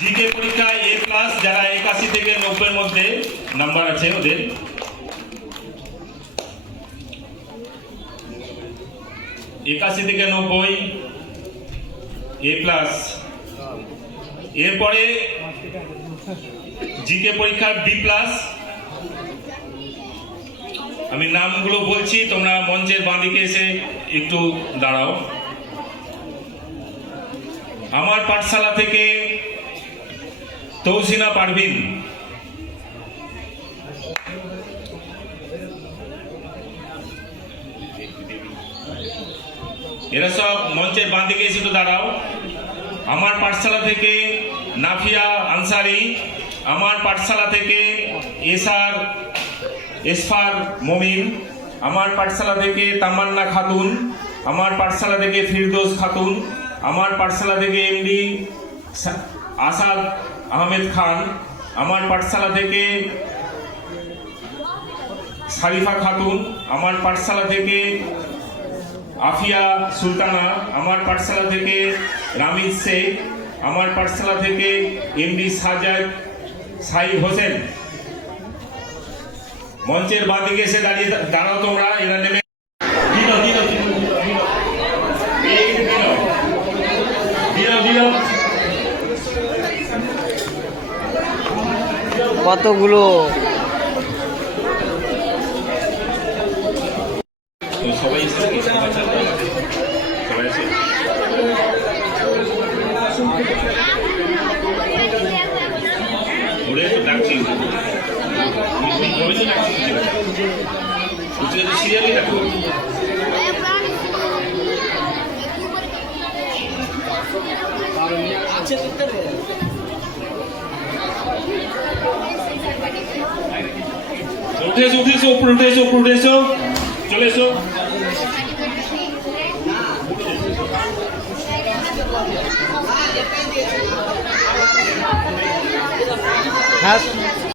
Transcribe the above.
GK পরীক্ষায় এ plus, যারা 81 থেকে 90 মধ্যে নাম্বার আছে ওদের, একাশি থেকে 90 এ প্লাস। এরপরে জিকে পরীক্ষার বি প্লাস। আমি নামগুলো বলছি, তোমরা মঞ্চের বাঁদিকে এসে একটু দাঁড়াও। আমার পাঠশালা থেকে তৌসিনা পারভিন, এরা সব মঞ্চের বাঁদিকে এসে তো দাঁড়াও। আমার পাঠশালা থেকে নাফিয়া আনসারি, আমার পাঠশালা থেকে এসফার মমিন, আমার পাঠশালা থেকে তামান্না খাতুন, আমার পাঠশালা থেকে ফিরদৌস খাতুন, আমার পাঠশালা থেকে এমডি আসাদ আহমেদ খান, আমার পাঠশালা থেকে শারিফা খাতুন, আমার পাঠশালা থেকে আফিয়া সুলতানা, আমার পাঠশালা থেকে রামিজ শেখ, আমার পাঠশালা থেকে এমডি সাজাদ সাইদ হোসেন। মঞ্চের বাঁদিকে এসে দাঁড়াও তোমরা। এরা নেমে কতগুলো সবাই আছে। ওরে তো ডাকছি, সিরিয়ালি ডাকবো। উঠে এসো, উপরে উঠে এসো, চলে এসো। হ্যাঁ।